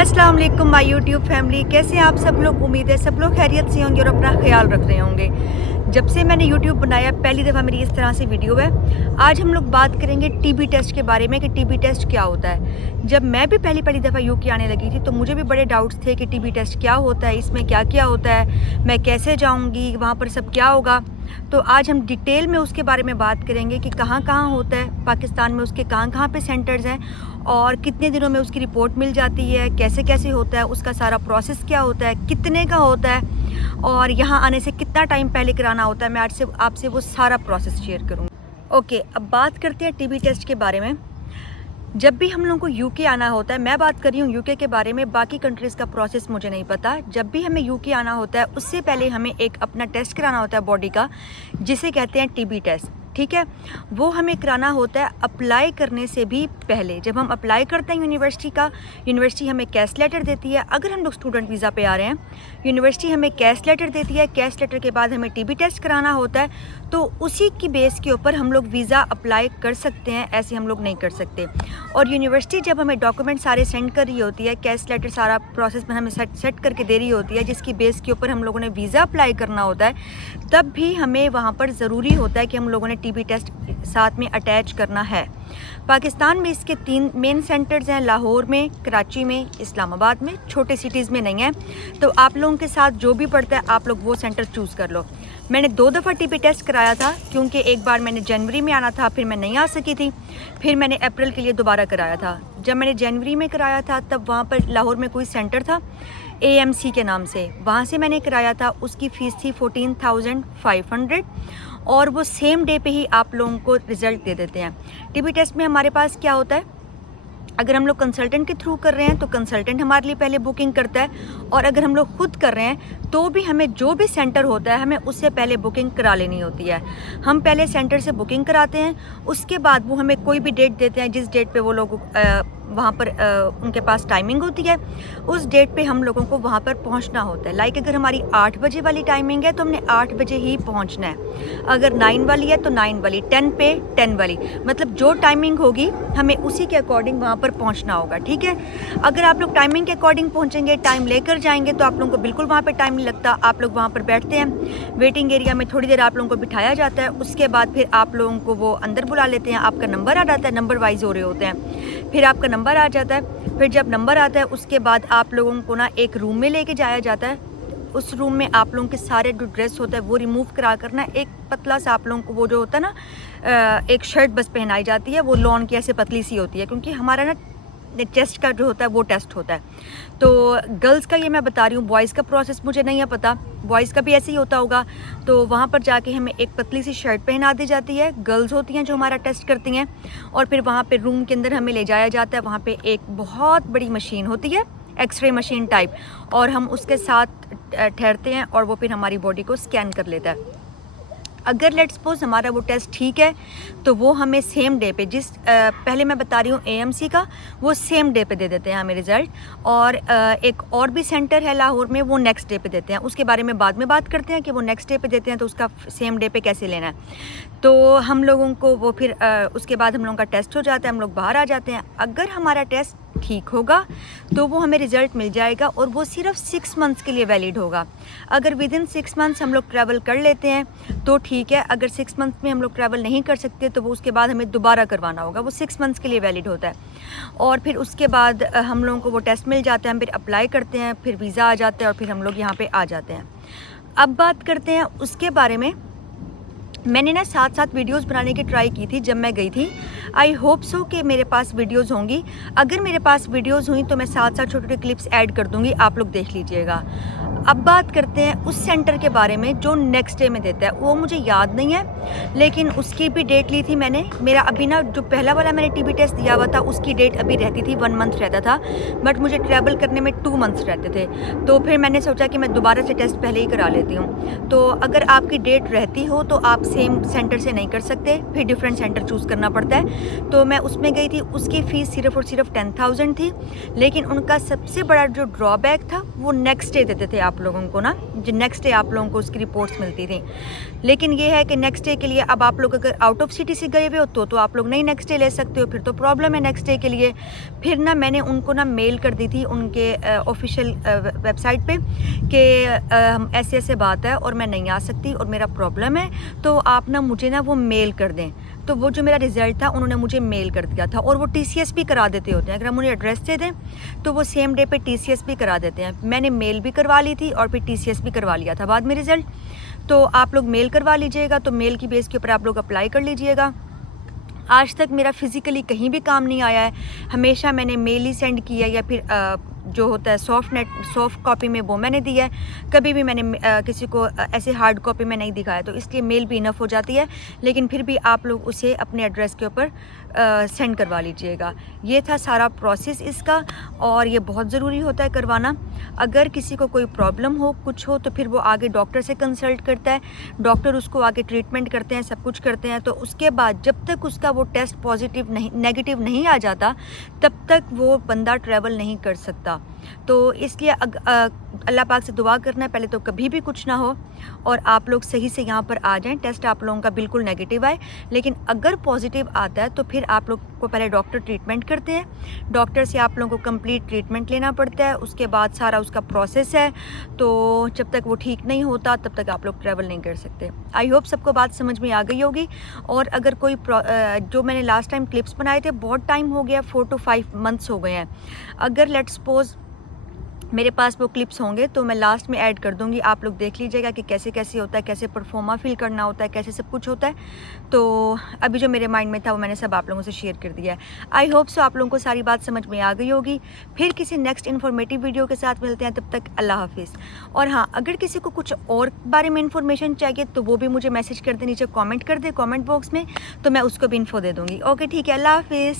अस्सलाम वालेकुम my YouTube family, कैसे हैं आप सब लोग। उम्मीद है सब लोग खैरियत से होंगे और अपना ख्याल रख रहे होंगे। जब से मैंने यूट्यूब बनाया पहली दफ़ा मेरी इस तरह से वीडियो है। आज हम लोग बात करेंगे टीबी टेस्ट के बारे में कि टीबी टेस्ट क्या होता है। जब मैं भी पहली दफ़ा यूके आने लगी थी तो मुझे भी बड़े डाउट्स थे कि टीबी टेस्ट क्या होता है, इसमें क्या क्या होता है, मैं कैसे जाऊँगी, वहाँ पर सब क्या होगा। तो आज हम डिटेल में उसके बारे में बात करेंगे कि कहाँ कहाँ होता है पाकिस्तान में, उसके कहाँ कहाँ पे सेंटर्स हैं और कितने दिनों में उसकी रिपोर्ट मिल जाती है, कैसे कैसे होता है, उसका सारा प्रोसेस क्या होता है, कितने का होता है और यहाँ आने से कितना टाइम पहले कराना होता है। मैं आज से आपसे वो सारा प्रोसेस शेयर करूँगी। ओके, अब बात करते हैं टीबी टेस्ट के बारे में। जब भी हम लोगों को यूके आना होता है, मैं बात कर रही हूँ यूके के बारे में, बाकी कंट्रीज़ का प्रोसेस मुझे नहीं पता। जब भी हमें यूके आना होता है उससे पहले हमें एक अपना टेस्ट कराना होता है बॉडी का, जिसे कहते हैं टीबी टेस्ट। ठीक है, वो हमें कराना होता है अप्लाई करने से भी पहले। जब हम अप्लाई करते हैं यूनिवर्सिटी का, यूनिवर्सिटी हमें कैश लेटर देती है। अगर हम लोग स्टूडेंट वीज़ा पे आ रहे हैं, यूनिवर्सिटी हमें कैश लेटर देती है। कैश लेटर के बाद हमें टीबी टेस्ट कराना होता है, तो उसी की बेस के ऊपर हम लोग वीज़ा अप्लाई कर सकते हैं, ऐसे हम लोग नहीं कर सकते। और यूनिवर्सिटी जब हमें डॉक्यूमेंट सारे सेंड कर रही होती है, कैश लेटर सारा प्रोसेस में हमें सेट करके दे रही होती है, जिसकी बेस के ऊपर हम लोगों ने वीज़ा अप्लाई करना होता है, तब भी हमें वहाँ पर ज़रूरी होता है कि हम लोगों ने टीबी टेस्ट साथ में अटैच करना है। पाकिस्तान में इसके 3 मेन सेंटर्स हैं, लाहौर में, कराची में, इस्लामाबाद में। छोटे सिटीज़ में नहीं है। तो आप लोगों के साथ जो भी पड़ता है आप लोग वो सेंटर चूज़ कर लो। मैंने 2 दफ़ा टीबी टेस्ट कराया था, क्योंकि एक बार मैंने जनवरी में आना था, फिर मैं नहीं आ सकी थी, फिर मैंने अप्रैल के लिए दोबारा कराया था। जब मैंने जनवरी में कराया था तब वहाँ पर लाहौर में कोई सेंटर था AMC के नाम से, वहाँ से मैंने कराया था। उसकी फ़ीस थी 14,500 और वो सेम डे पे ही आप लोगों को रिज़ल्ट दे देते हैं। टीबी टेस्ट में हमारे पास क्या होता है, अगर हम लोग कंसल्टेंट के थ्रू कर रहे हैं तो कंसल्टेंट हमारे लिए पहले बुकिंग करता है, और अगर हम लोग खुद कर रहे हैं तो भी हमें जो भी सेंटर होता है हमें उससे पहले बुकिंग करा लेनी होती है। हम पहले सेंटर से बुकिंग कराते हैं, उसके बाद वो हमें कोई भी डेट देते हैं जिस डेट पे वो लोग वहाँ पर उनके पास टाइमिंग होती है, उस डेट पे हम लोगों को वहाँ पर पहुँचना होता है। लाइक अगर हमारी 8 बजे वाली टाइमिंग है तो हमने 8 बजे ही पहुँचना है। अगर 9 वाली है तो 9 वाली, 10 पे 10 वाली, मतलब जो टाइमिंग होगी हमें उसी के अकॉर्डिंग वहाँ पर पहुँचना होगा। ठीक है, अगर आप लोग टाइमिंग के अकॉर्डिंग पहुँचेंगे, टाइम लेकर जाएंगे, तो आप लोगों को बिल्कुल वहाँ पर टाइम नहीं लगता। आप लोग वहाँ पर बैठते हैं, वेटिंग एरिया में थोड़ी देर आप लोगों को बिठाया जाता है, उसके बाद फिर आप लोगों को वो अंदर बुला लेते हैं। आपका नंबर आ जाता है, नंबर वाइज हो रहे होते हैं, फिर आपका नंबर आ जाता है। फिर जब नंबर आता है उसके बाद आप लोगों को ना एक रूम में लेके जाया जाता है। उस रूम में आप लोगों के सारे जो ड्रेस होता है वो रिमूव करा करना, एक पतला सा आप लोगों को वो जो होता है ना, एक शर्ट बस पहनाई जाती है, वो लॉन की ऐसे पतली सी होती है, क्योंकि हमारा ना चेस्ट का जो होता है वो टेस्ट होता है। तो गर्ल्स का ये मैं बता रही हूँ, बॉयज़ का प्रोसेस मुझे नहीं है पता, बॉयज़ का भी ऐसे ही होता होगा। तो वहाँ पर जाके हमें एक पतली सी शर्ट पहना दी जाती है, गर्ल्स होती हैं जो हमारा टेस्ट करती हैं, और फिर वहाँ पे रूम के अंदर हमें ले जाया जाता है। वहाँ पे एक बहुत बड़ी मशीन होती है, एक्सरे मशीन टाइप, और हम उसके साथ ठहरते हैं और वो फिर हमारी बॉडी को स्कैन कर लेता है। अगर लेट्स सपोज हमारा वो टेस्ट ठीक है तो वो हमें सेम डे पे, जिस पहले मैं बता रही हूँ AMC का, वो सेम डे पे दे देते हैं हमें रिज़ल्ट। और एक और भी सेंटर है लाहौर में, वो नेक्स्ट डे पे देते हैं। उसके बारे में बाद में बात करते हैं कि वो नेक्स्ट डे पे देते हैं तो उसका सेम डे पे कैसे लेना है। तो हम लोगों को वो फिर उसके बाद हम लोगों का टेस्ट हो जाता है, हम लोग बाहर आ जाते हैं। अगर हमारा टेस्ट ठीक होगा तो वो हमें रिज़ल्ट मिल जाएगा, और वो सिर्फ 6 मंथ्स के लिए वैलिड होगा। अगर विदिन 6 मंथ्स हम लोग ट्रैवल कर लेते हैं तो ठीक है, अगर 6 मंथ्स में हम लोग ट्रैवल नहीं कर सकते तो वो उसके बाद हमें दोबारा करवाना होगा। वो 6 मंथ्स के लिए वैलिड होता है, और फिर उसके बाद हम लोगों को वो टेस्ट मिल जाता है, हम फिर अप्लाई करते हैं, फिर वीज़ा आ जाता है और फिर हम लोग यहाँ पर आ जाते हैं। अब बात करते हैं उसके बारे में। मैंने ना साथ वीडियोस बनाने की ट्राई की थी जब मैं गई थी। आई होप सो कि मेरे पास वीडियोस होंगी। अगर मेरे पास वीडियोस हुई तो मैं साथ छोटे छोटे क्लिप्स ऐड कर दूंगी, आप लोग देख लीजिएगा। अब बात करते हैं उस सेंटर के बारे में जो नेक्स्ट डे में देता है। वो मुझे याद नहीं है, लेकिन उसकी भी डेट ली थी मैंने। मेरा अभी ना जो पहला वाला मैंने टीबी टेस्ट दिया हुआ था उसकी डेट अभी रहती थी 1 मंथ रहता था, बट मुझे ट्रैवल करने में 2 मंथ्स रहते थे। तो फिर मैंने सोचा कि मैं दोबारा से टेस्ट पहले ही करा लेती हूँ। तो अगर आपकी डेट रहती हो तो आप सेम सेंटर से नहीं कर सकते, फिर डिफरेंट सेंटर चूज़ करना पड़ता है। तो मैं उसमें गई थी, उसकी फ़ीस सिर्फ़ और सिर्फ 10,000 थी। लेकिन उनका सबसे बड़ा जो ड्रॉबैक था वो नेक्स्ट डे देते थे आप लोगों को ना, जो नेक्स्ट डे आप लोगों को उसकी रिपोर्ट्स मिलती थी। लेकिन ये है कि नेक्स्ट डे के लिए अब आप लोग अगर आउट ऑफ सिटी से गए हुए हो तो आप लोग नहीं नेक्स्ट डे ले सकते हो, फिर तो प्रॉब्लम है नेक्स्ट डे के लिए। फिर ना मैंने उनको ना मेल कर दी थी उनके ऑफिशियल वेबसाइट पे कि हम ऐसे ऐसे बात है और मैं नहीं आ सकती और मेरा प्रॉब्लम है, तो आप ना मुझे ना वो मेल कर दें। तो वो जो मेरा रिज़ल्ट था उन्होंने मुझे मेल कर दिया था, और वो TCS भी करा देते होते हैं। अगर हम उन्हें एड्रेस दे दें तो वो सेम डे पे TCS भी करा देते हैं। मैंने मेल भी करवा ली थी और फिर TCS भी करवा लिया था बाद में रिज़ल्ट। तो आप लोग मेल करवा लीजिएगा, तो मेल की बेस के ऊपर आप लोग अप्लाई कर लीजिएगा। आज तक मेरा फ़िज़िकली कहीं भी काम नहीं आया है, हमेशा मैंने मेल ही सेंड किया या फिर जो होता है सॉफ्ट कॉपी में वो मैंने दिया है। कभी भी मैंने किसी को ऐसे हार्ड कॉपी में नहीं दिखाया, तो इसलिए मेल भी इनफ हो जाती है। लेकिन फिर भी आप लोग उसे अपने एड्रेस के ऊपर सेंड करवा लीजिएगा। ये था सारा प्रोसेस इसका, और ये बहुत ज़रूरी होता है करवाना। अगर किसी को कोई प्रॉब्लम हो, कुछ हो, तो फिर वो आगे डॉक्टर से कंसल्ट करता है, डॉक्टर उसको आगे ट्रीटमेंट करते हैं, सब कुछ करते हैं। तो उसके बाद जब तक उसका वो टेस्ट पॉजिटिव नहीं, नेगेटिव नहीं आ जाता, तब तक वो बंदा ट्रैवल नहीं कर सकता। तो इसलिए अल्लाह पाक से दुआ करना है पहले तो कभी भी कुछ ना हो और आप लोग सही से यहाँ पर आ जाएं, टेस्ट आप लोगों का बिल्कुल नेगेटिव आए। लेकिन अगर पॉजिटिव आता है तो फिर आप लोग को पहले डॉक्टर ट्रीटमेंट करते हैं, डॉक्टर से आप लोगों को कंप्लीट ट्रीटमेंट लेना पड़ता है, उसके बाद सारा उसका प्रोसेस है। तो जब तक वो ठीक नहीं होता तब तक आप लोग ट्रैवल नहीं कर सकते। आई होप सबको बात समझ में आ गई होगी। और अगर कोई जो मैंने लास्ट टाइम क्लिप्स बनाए थे, बहुत टाइम हो गया, 4 to 5 मंथ्स हो गए हैं। अगर लेट्स सपोज मेरे पास वो क्लिप्स होंगे तो मैं लास्ट में ऐड कर दूंगी, आप लोग देख लीजिएगा कि कैसे कैसे होता है, कैसे परफॉर्मा फिल करना होता है, कैसे सब कुछ होता है। तो अभी जो मेरे माइंड में था वो मैंने सब आप लोगों से शेयर कर दिया है। आई होप सो आप लोगों को सारी बात समझ में आ गई होगी। फिर किसी नेक्स्ट इन्फॉर्मेटिव वीडियो के साथ मिलते हैं, तब तक अल्लाह हाफिज़। और हाँ, अगर किसी को कुछ और बारे में इन्फॉर्मेशन चाहिए तो वो भी मुझे मैसेज कर दे, नीचे कॉमेंट कर दे कॉमेंट बॉक्स में, तो मैं उसको भी इन्फो दे दूँगी। ओके ठीक है, अल्लाह हाफिज़।